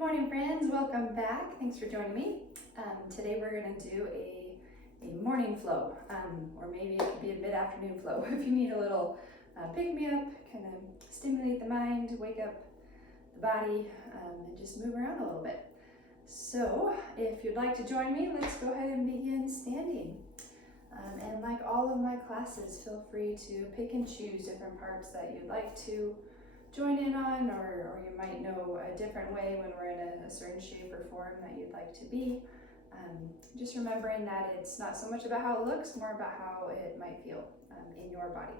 morning, friends. Welcome back. Thanks for joining me. Today we're going to do a morning flow, or maybe it could be a mid-afternoon flow if you need a little pick-me-up, kind of stimulate the mind, wake up the body, and just move around a little bit. So if you'd like to join me, let's go ahead and begin standing. And like all of my classes, feel free to pick and choose different parts that you'd like to join in on, or you might know a different way when we're in a certain shape or form that you'd like to be. Just remembering that it's not so much about how it looks, more about how it might feel in your body.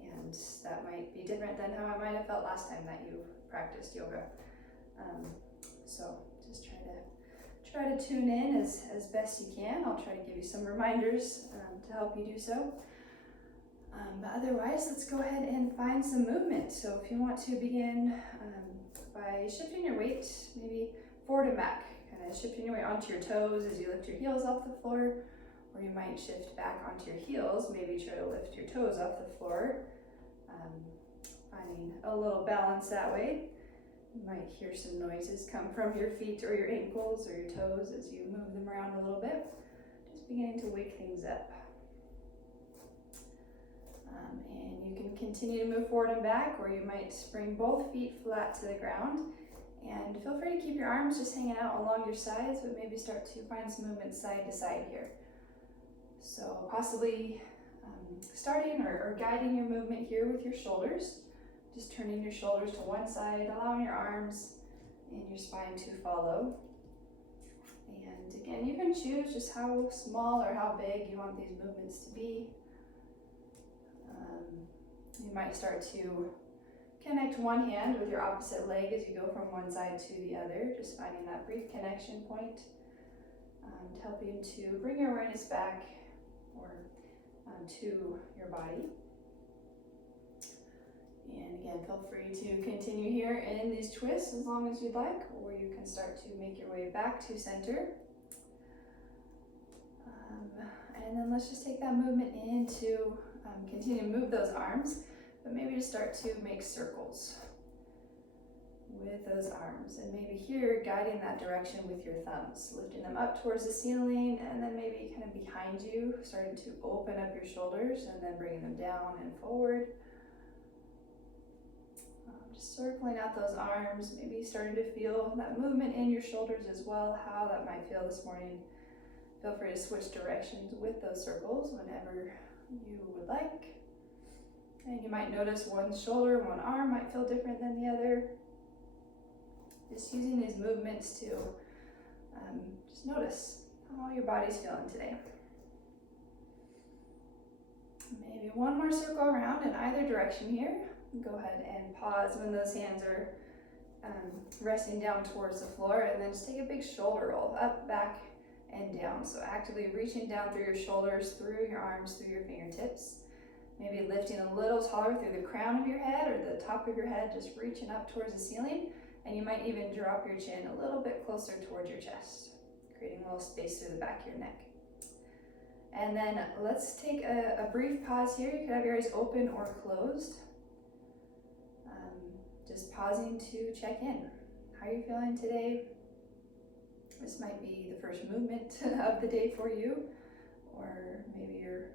And that might be different than how it might have felt last time that you practiced yoga. So just try to tune in as best you can. I'll try to give you some reminders to help you do so. But otherwise, let's go ahead and find some movement. So if you want to begin by shifting your weight, maybe forward and back, kind of shifting your weight onto your toes as you lift your heels off the floor, or you might shift back onto your heels, maybe try to lift your toes off the floor, finding a little balance that way. You might hear some noises come from your feet or your ankles or your toes as you move them around a little bit, just beginning to wake things up. And you can continue to move forward and back, or you might bring both feet flat to the ground. And feel free to keep your arms just hanging out along your sides, but maybe start to find some movement side to side here. So possibly starting or guiding your movement here with your shoulders, just turning your shoulders to one side, allowing your arms and your spine to follow. And again, you can choose just how small or how big you want these movements to be. You might start to connect one hand with your opposite leg as you go from one side to the other, just finding that brief connection point to help you to bring your awareness back or to your body. And again, feel free to continue here in these twists as long as you'd like, or you can start to make your way back to center. And then let's just take that movement into continue to move those arms, but maybe just start to make circles with those arms. And maybe here, guiding that direction with your thumbs, lifting them up towards the ceiling, and then maybe kind of behind you, starting to open up your shoulders and then bringing them down and forward. Just circling out those arms, maybe starting to feel that movement in your shoulders as well, how that might feel this morning. Feel free to switch directions with those circles whenever you would like. And you might notice one shoulder, one arm might feel different than the other. Just using these movements to just notice how your body's feeling today. Maybe one more circle around in either direction here. Go ahead and pause when those hands are resting down towards the floor, and then just take a big shoulder roll up, back, and down. So actively reaching down through your shoulders, through your arms, through your fingertips. Maybe lifting a little taller through the crown of your head or the top of your head, just reaching up towards the ceiling. And you might even drop your chin a little bit closer towards your chest, creating a little space through the back of your neck. And then let's take a brief pause here. You could have your eyes open or closed. Just pausing to check in. How are you feeling today? This might be the first movement of the day for you, or maybe you're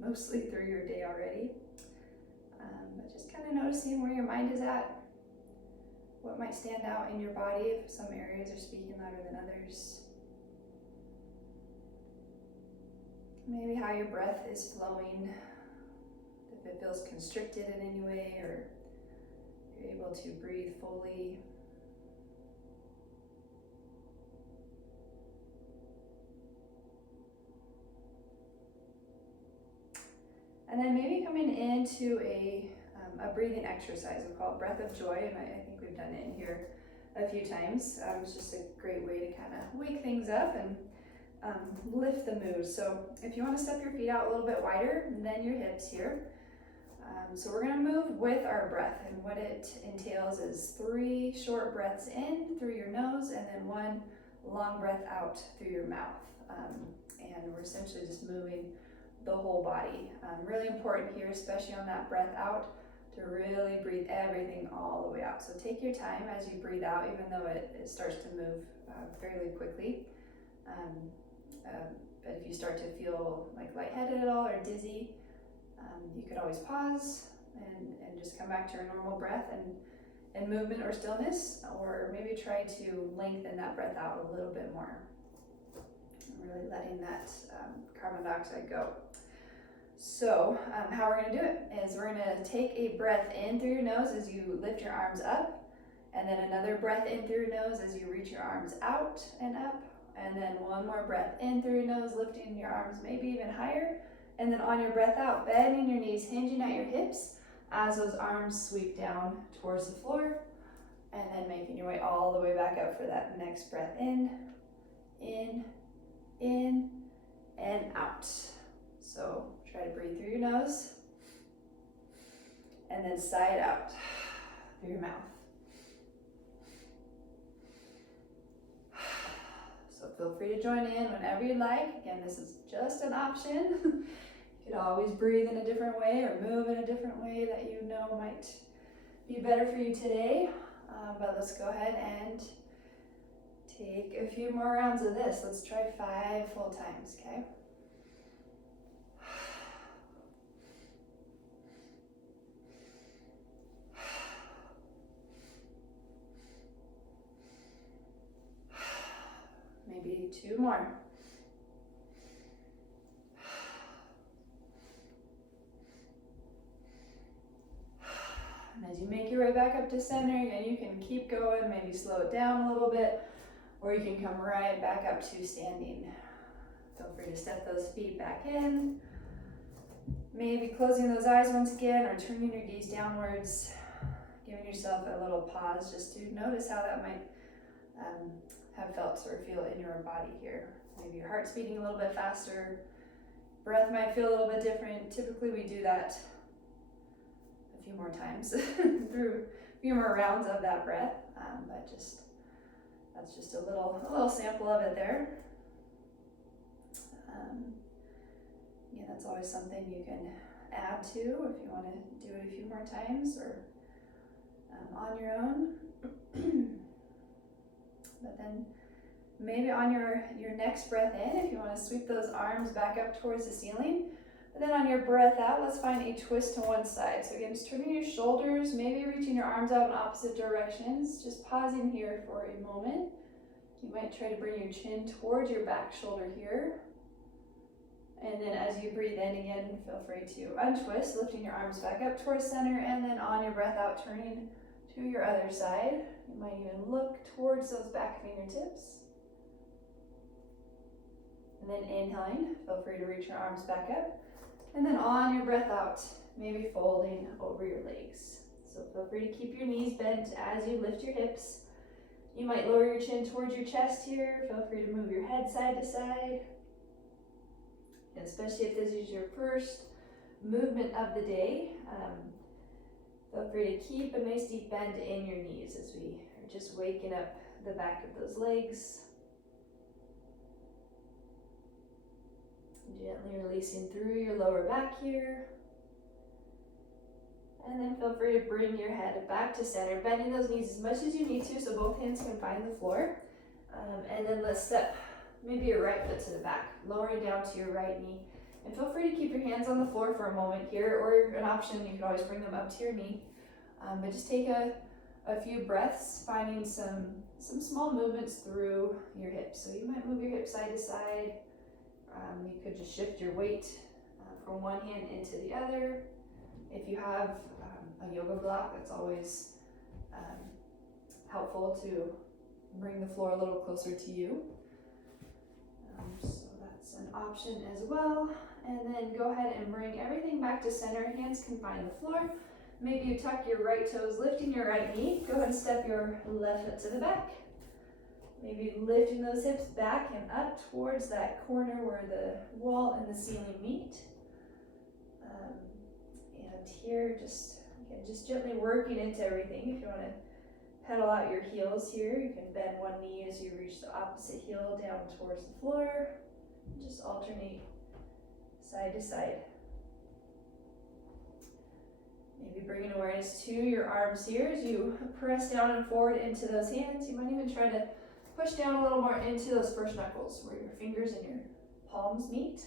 mostly through your day already. But just kind of noticing where your mind is at, what might stand out in your body if some areas are speaking louder than others. Maybe how your breath is flowing, if it feels constricted in any way, or you're able to breathe fully. And then maybe coming into a breathing exercise. We call it Breath of Joy, and I think we've done it in here a few times. It's just a great way to kind of wake things up and lift the mood. So if you want to step your feet out a little bit wider than your hips here. So we're going to move with our breath, and what it entails is 3 short breaths in through your nose and then 1 long breath out through your mouth. And we're essentially just moving the whole body. Really important here, especially on that breath out, to really breathe everything all the way out. So take your time as you breathe out, even though it starts to move fairly quickly. But if you start to feel like lightheaded at all or dizzy, you could always pause and just come back to your normal breath and movement or stillness, or maybe try to lengthen that breath out a little bit more. Really letting that carbon dioxide go. So how we're going to do it is we're going to take a breath in through your nose as you lift your arms up, and then another breath in through your nose as you reach your arms out and up, and then one more breath in through your nose, lifting your arms maybe even higher, and then on your breath out, bending your knees, hinging at your hips as those arms sweep down towards the floor, and then making your way all the way back up for that next breath in, and out. So try to breathe through your nose, and then sigh it out through your mouth. So feel free to join in whenever you'd like. Again, this is just an option. You could always breathe in a different way or move in a different way that you know might be better for you today. But let's go ahead and take a few more rounds of this. Let's try 5 full times, okay? Maybe 2 more. And as you make your way back up to center, again, you can keep going, maybe slow it down a little bit, or you can come right back up to standing. Feel free to step those feet back in. Maybe closing those eyes once again, or turning your gaze downwards, giving yourself a little pause just to notice how that might have felt or feel in your body here. Maybe your heart's beating a little bit faster, breath might feel a little bit different. Typically we do that a few more times through a few more rounds of that breath, but that's just a little sample of it there. Yeah, that's always something you can add to if you want to do it a few more times or on your own. But then maybe on your next breath in, if you want to sweep those arms back up towards the ceiling, and then on your breath out, let's find a twist to one side. So again, just turning your shoulders, maybe reaching your arms out in opposite directions, just pausing here for a moment. You might try to bring your chin towards your back shoulder here. And then as you breathe in again, feel free to untwist, lifting your arms back up towards center, and then on your breath out, turning to your other side. You might even look towards those back fingertips. And then inhaling, feel free to reach your arms back up. And then on your breath out, maybe folding over your legs. So feel free to keep your knees bent as you lift your hips. You might lower your chin towards your chest here. Feel free to move your head side to side. And especially if this is your first movement of the day, feel free to keep a nice deep bend in your knees as we are just waking up the back of those legs. Gently releasing through your lower back here. And then feel free to bring your head back to center, bending those knees as much as you need to so both hands can find the floor. And then let's step maybe your right foot to the back, lowering down to your right knee. And feel free to keep your hands on the floor for a moment here, or an option, you can always bring them up to your knee. But just take a few breaths, finding some small movements through your hips. So you might move your hips side to side. You could just shift your weight from one hand into the other. If you have a yoga block, that's always helpful to bring the floor a little closer to you. So that's an option as well. And then go ahead and bring everything back to center. Hands can find the floor. Maybe you tuck your right toes, lifting your right knee. Go ahead and step your left foot to the back. Maybe lifting those hips back and up towards that corner where the wall and the ceiling meet. And here, just gently working into everything. If you want to pedal out your heels here, you can bend one knee as you reach the opposite heel down towards the floor. Just alternate side to side. Maybe Maybe bringing awareness to your arms here as you press down and forward into those hands. You might even try to push down a little more into those first knuckles where your fingers and your palms meet.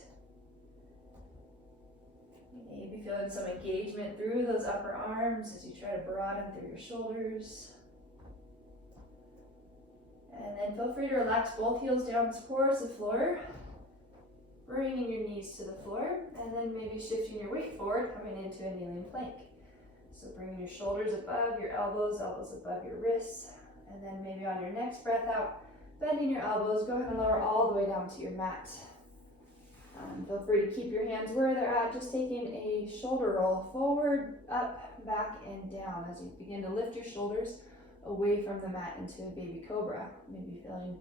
Maybe feeling some engagement through those upper arms as you try to broaden through your shoulders. And then feel free to relax both heels down towards the floor, bringing your knees to the floor, and then maybe shifting your weight forward, coming into a kneeling plank. So bringing your shoulders above your elbows, elbows above your wrists, and then maybe on your next breath out, bending your elbows, go ahead and lower all the way down to your mat. Feel free to keep your hands where they're at, just taking a shoulder roll forward, up, back, and down as you begin to lift your shoulders away from the mat into a baby cobra. Maybe feeling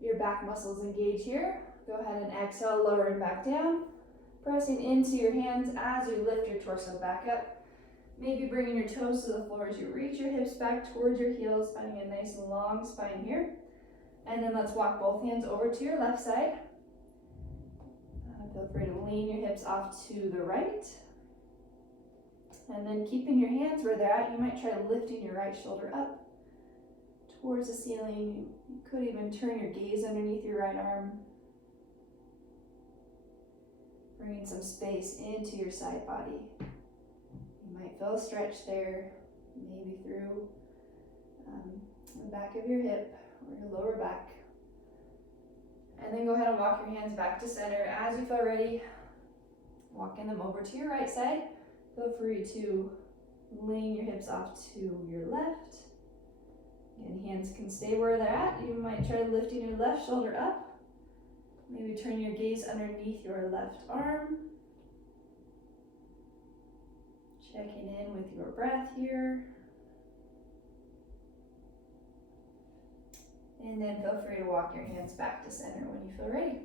your back muscles engage here. Go ahead and exhale, lowering back down, pressing into your hands as you lift your torso back up. Maybe bringing your toes to the floor as you reach your hips back towards your heels, finding a nice long spine here. And then let's walk both hands over to your left side. Feel free to lean your hips off to the right. And then keeping your hands where they're at, you might try lifting your right shoulder up towards the ceiling. You could even turn your gaze underneath your right arm. Bringing some space into your side body. You might feel a stretch there, maybe through the back of your hip or your lower back. And then go ahead and walk your hands back to center. As you feel ready, walking them over to your right side. Feel free to lean your hips off to your left. Again, hands can stay where they're at. You might try lifting your left shoulder up. Maybe turn your gaze underneath your left arm. Checking in with your breath here. And then feel free to walk your hands back to center when you feel ready.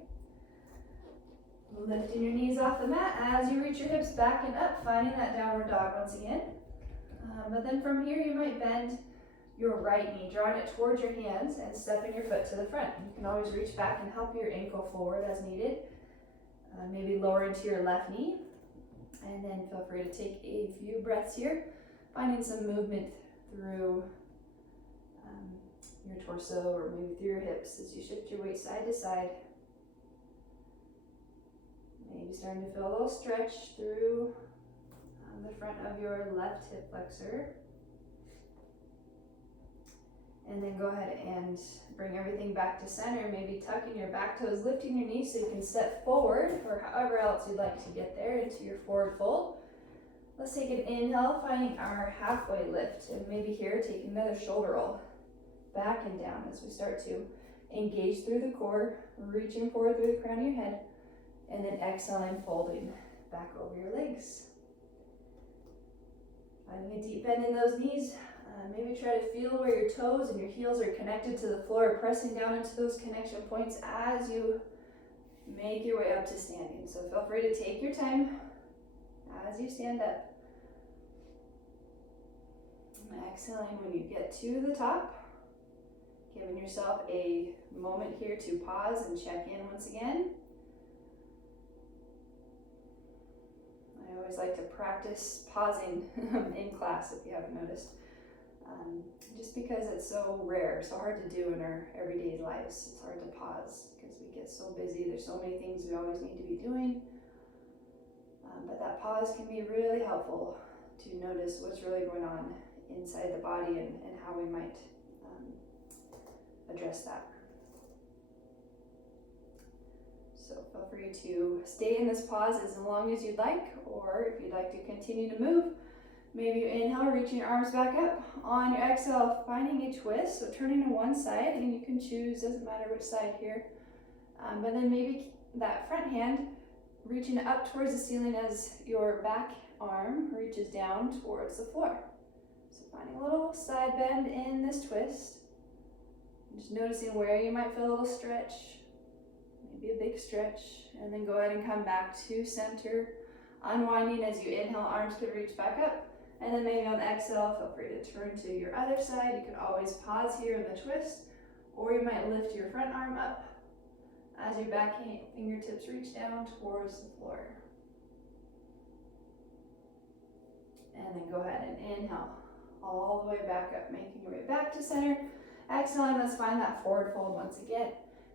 Lifting your knees off the mat as you reach your hips back and up, finding that downward dog once again. But then from here, you might bend your right knee, drawing it towards your hands and stepping your foot to the front. You can always reach back and help your ankle forward as needed. Maybe lower into your left knee. And then feel free to take a few breaths here, finding some movement through your torso or maybe through your hips as you shift your weight side to side. Maybe starting to feel a little stretch through the front of your left hip flexor. And then go ahead and bring everything back to center, maybe tucking your back toes, lifting your knees so you can step forward or however else you'd like to get there into your forward fold. Let's take an inhale, finding our halfway lift, and maybe here take another shoulder roll back and down as we start to engage through the core, reaching forward through the crown of your head, and then exhaling, folding back over your legs. Finding a deep bend in those knees. Maybe try to feel where your toes and your heels are connected to the floor, pressing down into those connection points as you make your way up to standing. So feel free to take your time as you stand up. Exhaling when you get to the top. Giving yourself a moment here to pause and check in once again. I always like to practice pausing in class if you haven't noticed. Just because it's so rare, so hard to do in our everyday lives. It's hard to pause because we get so busy. There's so many things we always need to be doing. But that pause can be really helpful to notice what's really going on inside the body and how we might address that. So feel free to stay in this pause as long as you'd like, or if you'd like to continue to move, maybe you inhale, reaching your arms back up. On your exhale, finding a twist, so turning to one side, and you can choose, doesn't matter which side here. But then maybe that front hand reaching up towards the ceiling as your back arm reaches down towards the floor. So finding a little side bend in this twist. Just noticing where you might feel a little stretch, maybe a big stretch, and then go ahead and come back to center, unwinding as you inhale, arms could reach back up, and then maybe on the exhale, feel free to turn to your other side. You could always pause here in the twist, or you might lift your front arm up as your back fingertips reach down towards the floor. And then go ahead and inhale all the way back up, making your way back to center. Exhaling, let's find that forward fold once again.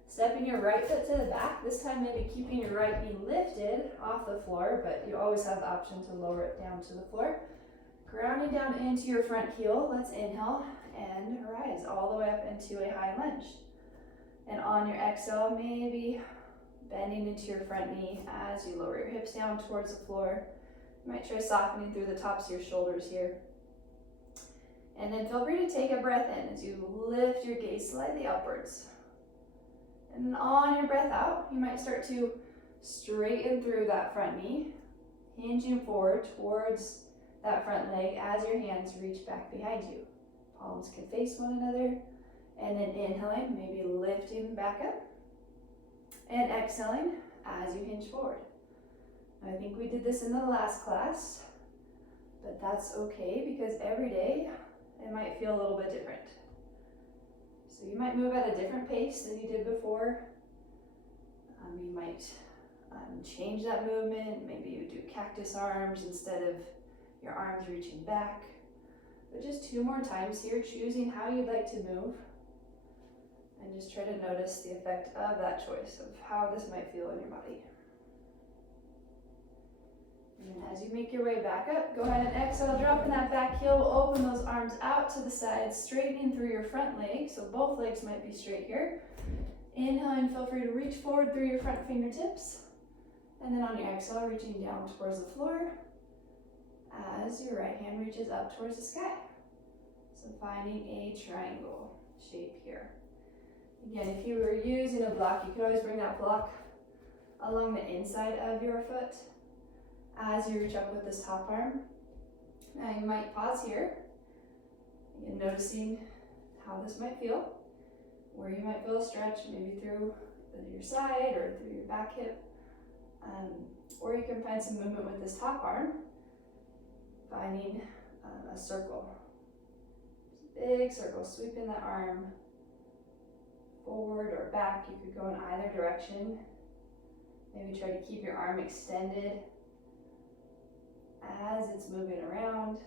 Stepping your right foot to the back, this time maybe keeping your right knee lifted off the floor, but you always have the option to lower it down to the floor. Grounding down into your front heel, let's inhale and rise all the way up into a high lunge. And on your exhale, maybe bending into your front knee as you lower your hips down towards the floor. You might try softening through the tops of your shoulders here. And then feel free to take a breath in as you lift your gaze slightly upwards. And on your breath out, you might start to straighten through that front knee, hinging forward towards that front leg as your hands reach back behind you. Palms can face one another. And then inhaling, maybe lifting back up. And exhaling as you hinge forward. I think we did this in the last class, but that's okay because every day it might feel a little bit different. So you might move at a different pace than you did before. You might change that movement. Maybe you do cactus arms instead of your arms reaching back. But just 2 more times here, choosing how you'd like to move. And just try to notice the effect of that choice, of how this might feel in your body. And then as you make your way back up, go ahead and exhale, dropping that back heel. We'll open those arms out to the side, straightening through your front leg. So both legs might be straight here. Inhaling, feel free to reach forward through your front fingertips. And then on your exhale, reaching down towards the floor as your right hand reaches up towards the sky. So finding a triangle shape here. Again, if you were using a block, you could always bring that block along the inside of your foot as you reach up with this top arm. Now you might pause here, again, noticing how this might feel, where you might feel a stretch, maybe through your side or through your back hip, or you can find some movement with this top arm, finding a circle, big circle, sweeping the arm forward or back. You could go in either direction. Maybe try to keep your arm extended as it's moving around,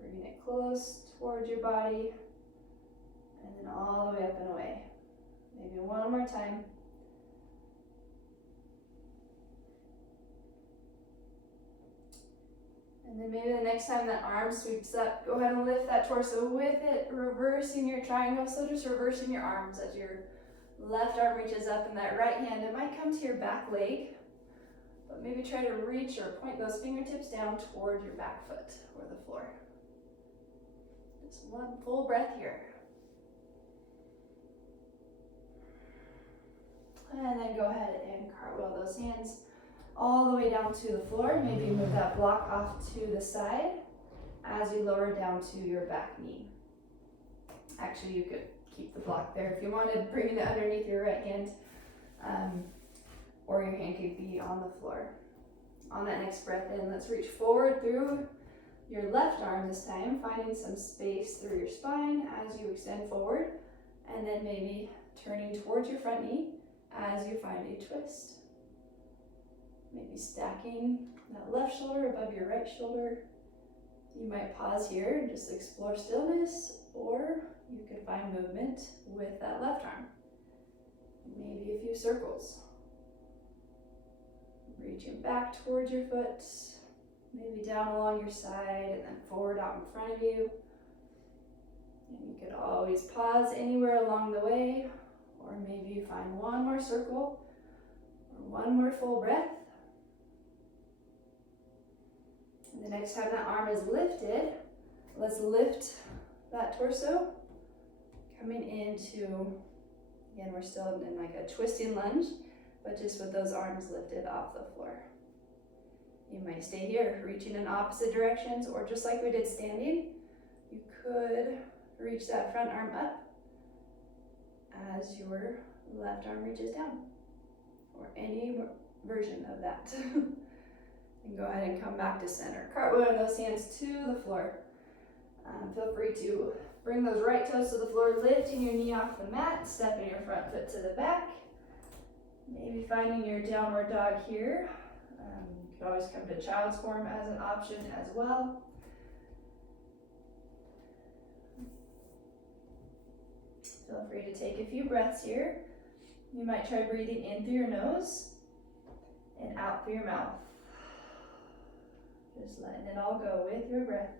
bringing it close towards your body, and then all the way up and away. Maybe one more time. And then maybe the next time that arm sweeps up, go ahead and lift that torso with it, reversing your triangle. So just reversing your arms as your left arm reaches up and that right hand, it might come to your back leg, but maybe try to reach or point those fingertips down toward your back foot or the floor. Just one full breath here. And then go ahead and cartwheel those hands all the way down to the floor. Maybe move that block off to the side as you lower down to your back knee. Actually, you could keep the block there if you wanted, bringing it underneath your right hand, or your hand could be on the floor. On that next breath in, let's reach forward through your left arm this time, finding some space through your spine as you extend forward, and then maybe turning towards your front knee as you find a twist. Maybe stacking that left shoulder above your right shoulder. You might pause here and just explore stillness, or you could find movement with that left arm. Maybe a few circles. Reaching back towards your foot, maybe down along your side and then forward out in front of you. And you could always pause anywhere along the way, or maybe you find one more circle or one more full breath. And the next time that arm is lifted, let's lift that torso, coming into, again, we're still in like a twisting lunge, but just with those arms lifted off the floor. You might stay here, reaching in opposite directions, or just like we did standing, you could reach that front arm up as your left arm reaches down, or any version of that. And go ahead and come back to center. Cartwheeling those hands to the floor. Feel free to bring those right toes to the floor, lifting your knee off the mat, stepping your front foot to the back. Maybe finding your downward dog here. You could always come to child's form as an option as well. Feel free to take a few breaths here. You might try breathing in through your nose and out through your mouth. Just letting it all go with your breath.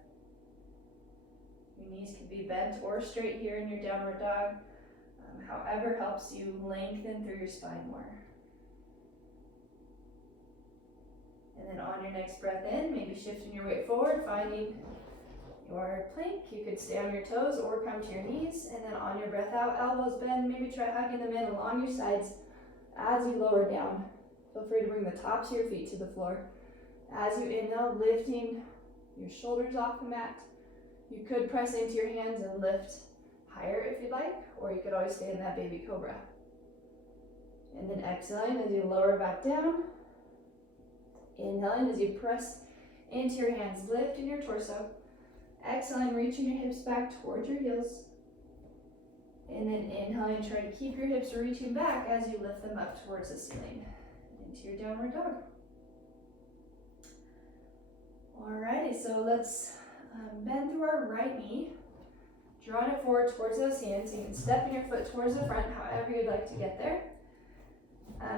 Your knees can be bent or straight here in your downward dog. However helps you lengthen through your spine more. And then on your next breath in, maybe shifting your weight forward, finding your plank. You could stay on your toes or come to your knees. And then on your breath out, elbows bend, maybe try hugging them in along your sides as you lower down. Feel free to bring the tops of your feet to the floor. As you inhale, lifting your shoulders off the mat. You could press into your hands and lift higher if you'd like, or you could always stay in that baby cobra. And then exhaling as you lower back down. Inhaling as you press into your hands, lifting your torso. Exhaling, reaching your hips back towards your heels. And then inhaling, try to keep your hips reaching back as you lift them up towards the ceiling. Into your downward dog. Alrighty, so let's bend through our right knee. Drawing it forward towards those hands. You can step in your foot towards the front, however you'd like to get there.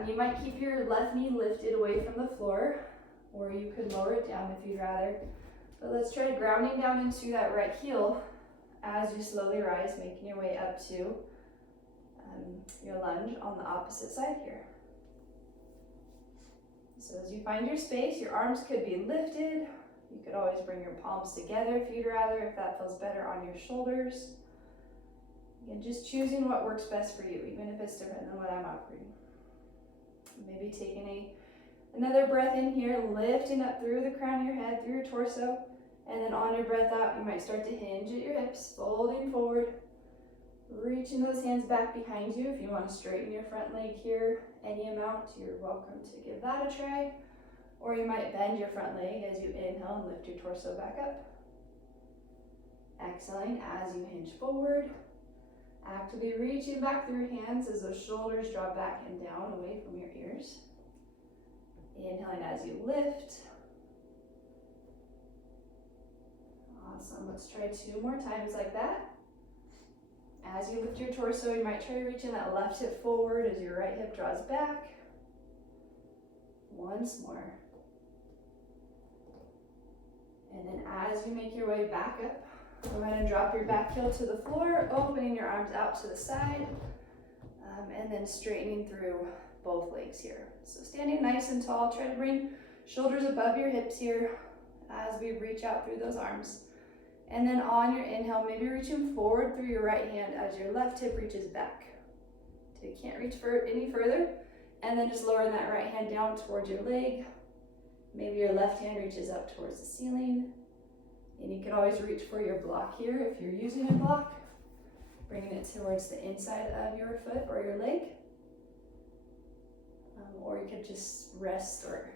You might keep your left knee lifted away from the floor, or you could lower it down if you'd rather. But let's try grounding down into that right heel as you slowly rise, making your way up to your lunge on the opposite side here. So as you find your space, your arms could be lifted. You could always bring your palms together if you'd rather, if that feels better on your shoulders. Again, just choosing what works best for you, even if it's different than what I'm offering. Maybe taking another breath in here, lifting up through the crown of your head, through your torso, and then on your breath out, you might start to hinge at your hips, folding forward, reaching those hands back behind you. If you want to straighten your front leg here, any amount, you're welcome to give that a try. Or you might bend your front leg as you inhale and lift your torso back up. Exhaling as you hinge forward. Actively reaching back through your hands as those shoulders draw back and down away from your ears. Inhaling as you lift. Awesome, let's try 2 more times like that. As you lift your torso, you might try reaching that left hip forward as your right hip draws back. Once more. And then as you make your way back up, go ahead and drop your back heel to the floor, opening your arms out to the side, and then straightening through both legs here. So standing nice and tall, try to bring shoulders above your hips here as we reach out through those arms. And then on your inhale, maybe reaching forward through your right hand as your left hip reaches back. So you can't reach any further. And then just lowering that right hand down towards your leg. Maybe your left hand reaches up towards the ceiling. And you can always reach for your block here if you're using a block. Bringing it towards the inside of your foot or your leg. Or you could just rest or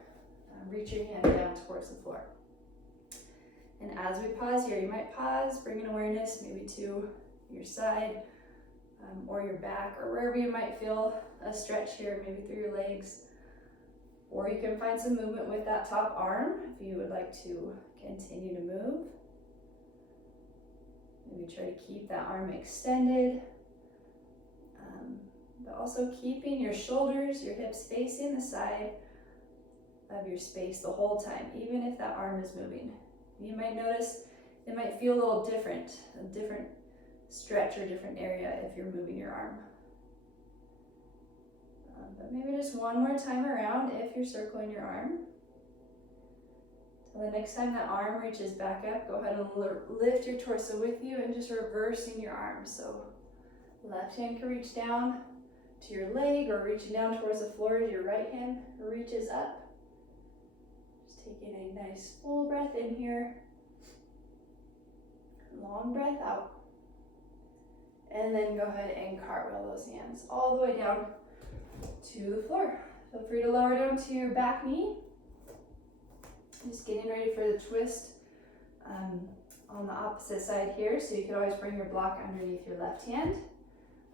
reach your hand down towards the floor. And as we pause here, you might pause, bringing awareness maybe to your side or your back or wherever you might feel a stretch here, maybe through your legs. Or you can find some movement with that top arm if you would like to continue to move. Maybe try to keep that arm extended. But also keeping your shoulders, your hips facing the side of your space the whole time, even if that arm is moving. You might notice it might feel a little different, a different stretch or different area if you're moving your arm. But maybe just one more time around if you're circling your arm. So the next time that arm reaches back up, go ahead and lift your torso with you and just reversing your arms. So left hand can reach down to your leg or reaching down towards the floor as your right hand reaches up. Just taking a nice full breath in here. Long breath out. And then go ahead and cartwheel those hands all the way down to the floor. Feel free to lower down to your back knee. Just getting ready for the twist on the opposite side here. So you can always bring your block underneath your left hand,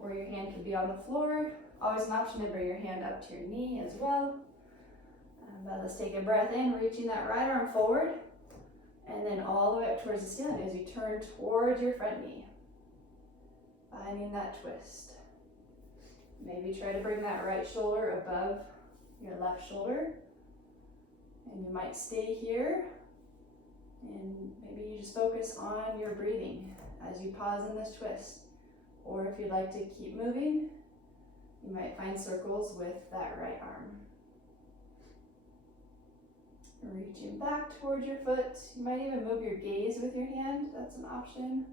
or your hand could be on the floor. Always an option to bring your hand up to your knee as well. But let's take a breath in, reaching that right arm forward, and then all the way up towards the ceiling as you turn towards your front knee. Finding that twist. Maybe try to bring that right shoulder above your left shoulder. And you might stay here, and maybe you just focus on your breathing as you pause in this twist. Or if you'd like to keep moving, you might find circles with that right arm. Reaching back towards your foot. You might even move your gaze with your hand. That's an option.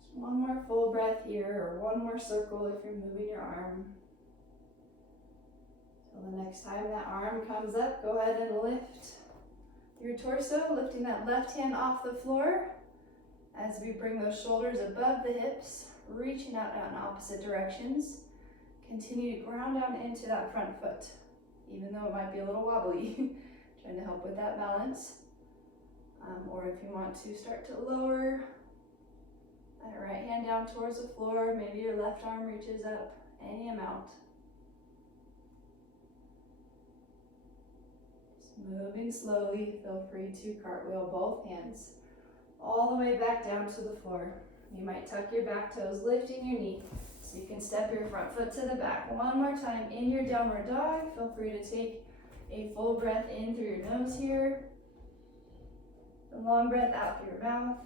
Just one more full breath here, or one more circle if you're moving your arm. Till the next time that arm comes up, go ahead and lift your torso, lifting that left hand off the floor as we bring those shoulders above the hips, reaching out in opposite directions. Continue to ground down into that front foot, even though it might be a little wobbly, trying to help with that balance. Or if you want to start to lower that right hand down towards the floor, maybe your left arm reaches up, any amount. Just moving slowly, feel free to cartwheel both hands all the way back down to the floor. You might tuck your back toes, lifting your knee. So you can step your front foot to the back. One more time in your downward dog. Feel free to take a full breath in through your nose here. A long breath out through your mouth.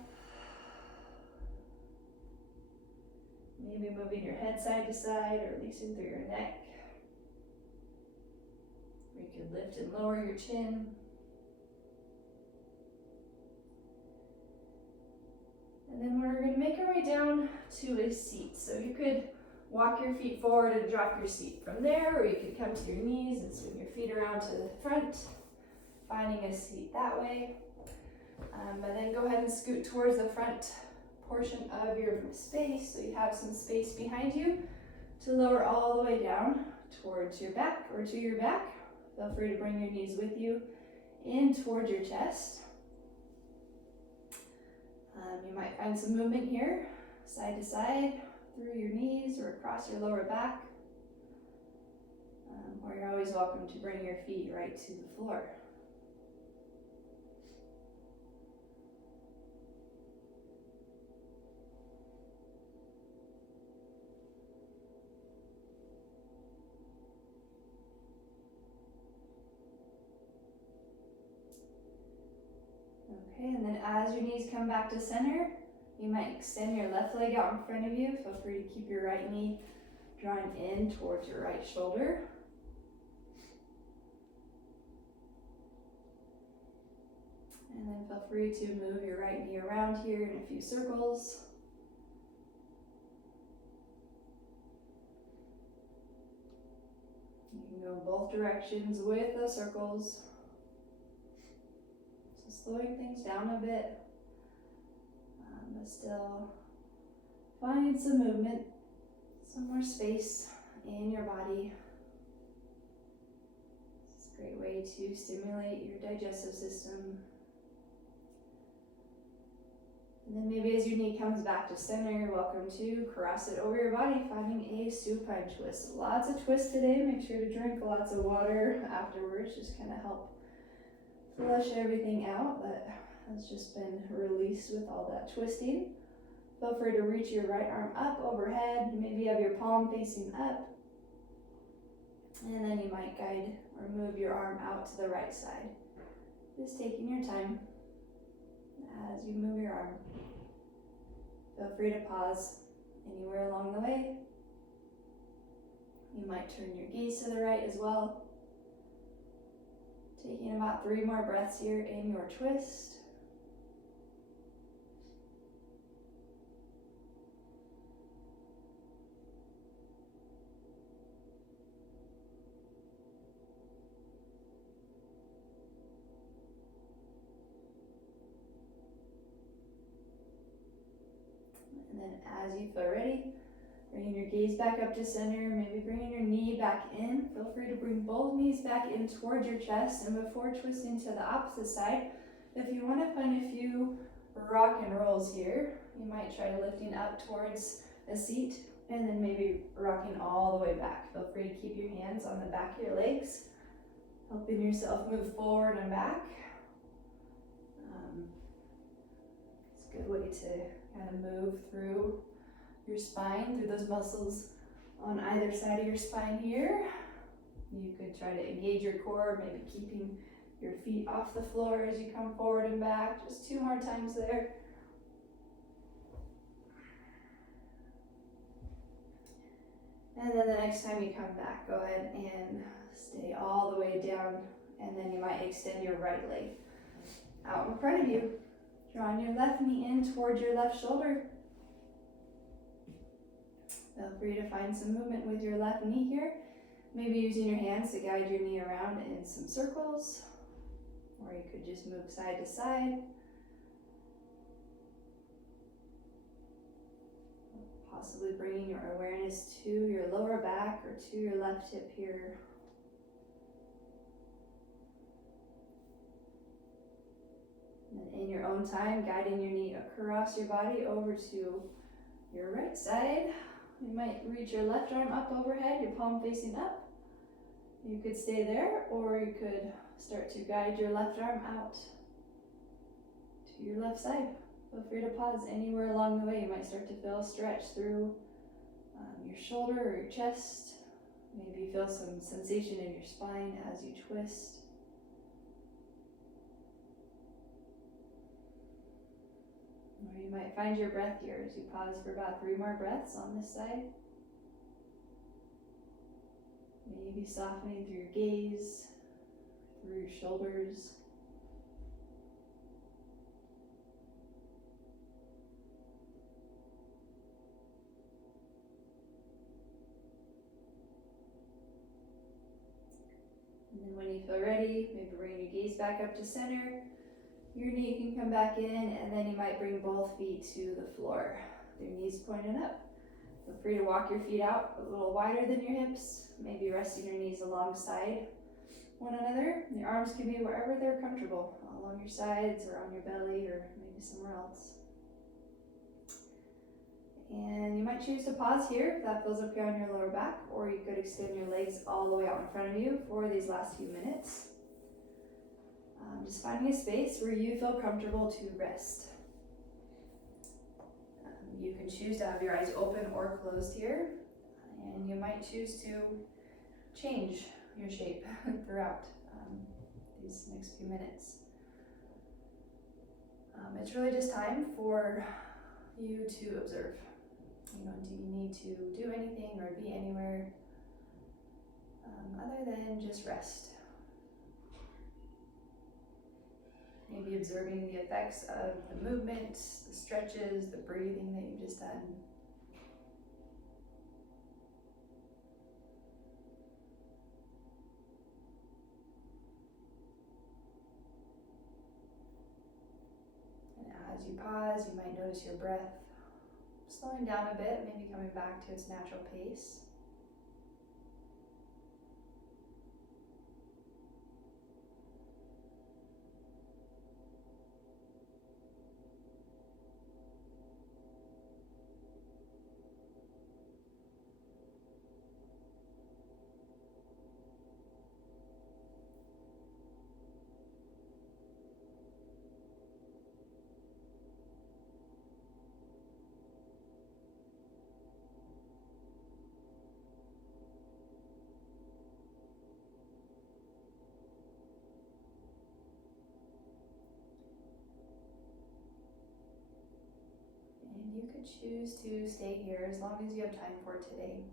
Maybe moving your head side to side or releasing through your neck. You can lift and lower your chin. And then we're going to make our way down to a seat. So you could walk your feet forward and drop your seat from there, or you could come to your knees and swing your feet around to the front, finding a seat that way. And then go ahead and scoot towards the front portion of your space, so you have some space behind you to lower all the way down towards your back or to your back. Feel free to bring your knees with you in towards your chest. You might find some movement here, side to side, through your knees or across your lower back. Or you're always welcome to bring your feet right to the floor. Okay, and then as your knees come back to center, you might extend your left leg out in front of you. Feel free to keep your right knee drawn in towards your right shoulder. And then feel free to move your right knee around here in a few circles. You can go both directions with the circles. So slowing things down a bit, but still finding some movement, some more space in your body. It's a great way to stimulate your digestive system. And then maybe as your knee comes back to center, you're welcome to cross it over your body, finding a supine twist. Lots of twists today. Make sure to drink lots of water afterwards, just kind of help flush everything out that has just been released with all that twisting. Feel free to reach your right arm up overhead. Maybe have your palm facing up. And then you might guide or move your arm out to the right side. Just taking your time as you move your arm. Feel free to pause anywhere along the way. You might turn your gaze to the right as well. Taking about 3 more breaths here in your twist. And then as you feel ready, bringing your gaze back up to center, maybe bringing your knee back in. Feel free to bring both knees back in towards your chest, and before twisting to the opposite side, if you want to find a few rock and rolls here, you might try lifting up towards a seat And then maybe rocking all the way back. Feel free to keep your hands on the back of your legs, helping yourself move forward and back. It's a good way to kind of move through your spine, through those muscles on either side of your spine here. You could try to engage your core, maybe keeping your feet off the floor as you come forward and back. Just 2 more times there. And then the next time you come back, go ahead and stay all the way down, and then you might extend your right leg out in front of you, drawing your left knee in towards your left shoulder. Feel free to find some movement with your left knee here, maybe using your hands to guide your knee around in some circles, or you could just move side to side. Possibly bringing your awareness to your lower back or to your left hip here. And in your own time, guiding your knee across your body over to your right side. You might reach your left arm up overhead, your palm facing up. You could stay there, or you could start to guide your left arm out to your left side. Feel free to pause anywhere along the way. You might start to feel a stretch through your shoulder or your chest. Maybe feel some sensation in your spine as you twist. Or you might find your breath here as you pause for about 3 more breaths on this side. Maybe softening through your gaze, through your shoulders. And then when you feel ready, maybe bring your gaze back up to center. Your knee can come back in, and then you might bring both feet to the floor. Your knees pointed up. Feel free to walk your feet out a little wider than your hips, maybe resting your knees alongside one another. Your arms can be wherever they're comfortable, along your sides or on your belly or maybe somewhere else. And you might choose to pause here if that feels okay on your lower back, or you could extend your legs all the way out in front of you for these last few minutes. Just finding a space where you feel comfortable to rest. You can choose to have your eyes open or closed here, and you might choose to change your shape throughout these next few minutes. It's really just time for you to observe. Do you need to do anything or be anywhere other than just rest? Maybe observing the effects of the movement, the stretches, the breathing that you've just done. And as you pause, you might notice your breath slowing down a bit, maybe coming back to its natural pace. You could choose to stay here as long as you have time for today.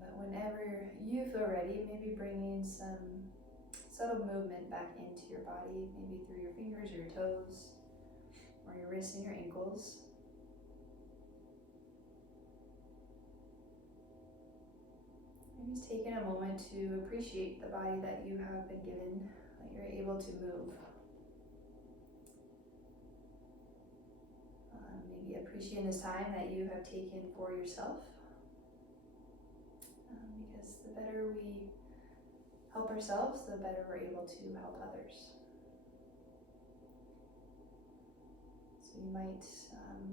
But whenever you feel ready, maybe bringing some subtle movement back into your body, maybe through your fingers or your toes, or your wrists and your ankles. Maybe just taking a moment to appreciate the body that you have been given, that you're able to move. Maybe appreciating this time that you have taken for yourself, because the better we help ourselves, the better we're able to help others. So you might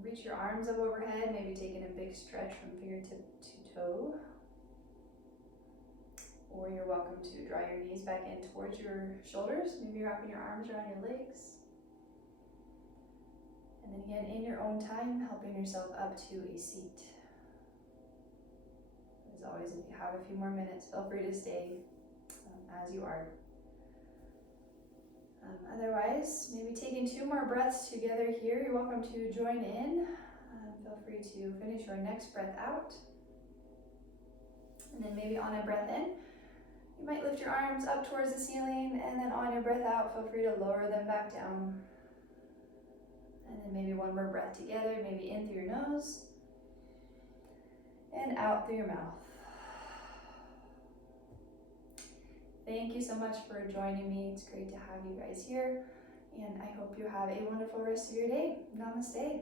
reach your arms up overhead, maybe taking a big stretch from fingertip to toe. Or you're welcome to draw your knees back in towards your shoulders, maybe wrapping your arms around your legs. And then again, in your own time, helping yourself up to a seat. As always, if you have a few more minutes, feel free to stay as you are. Otherwise, maybe taking 2 more breaths together here. You're welcome to join in. Feel free to finish your next breath out. And then maybe on a breath in, you might lift your arms up towards the ceiling, and then on your breath out, feel free to lower them back down. And then maybe one more breath together, maybe in through your nose, and out through your mouth. Thank you so much for joining me. It's great to have you guys here, and I hope you have a wonderful rest of your day. Namaste.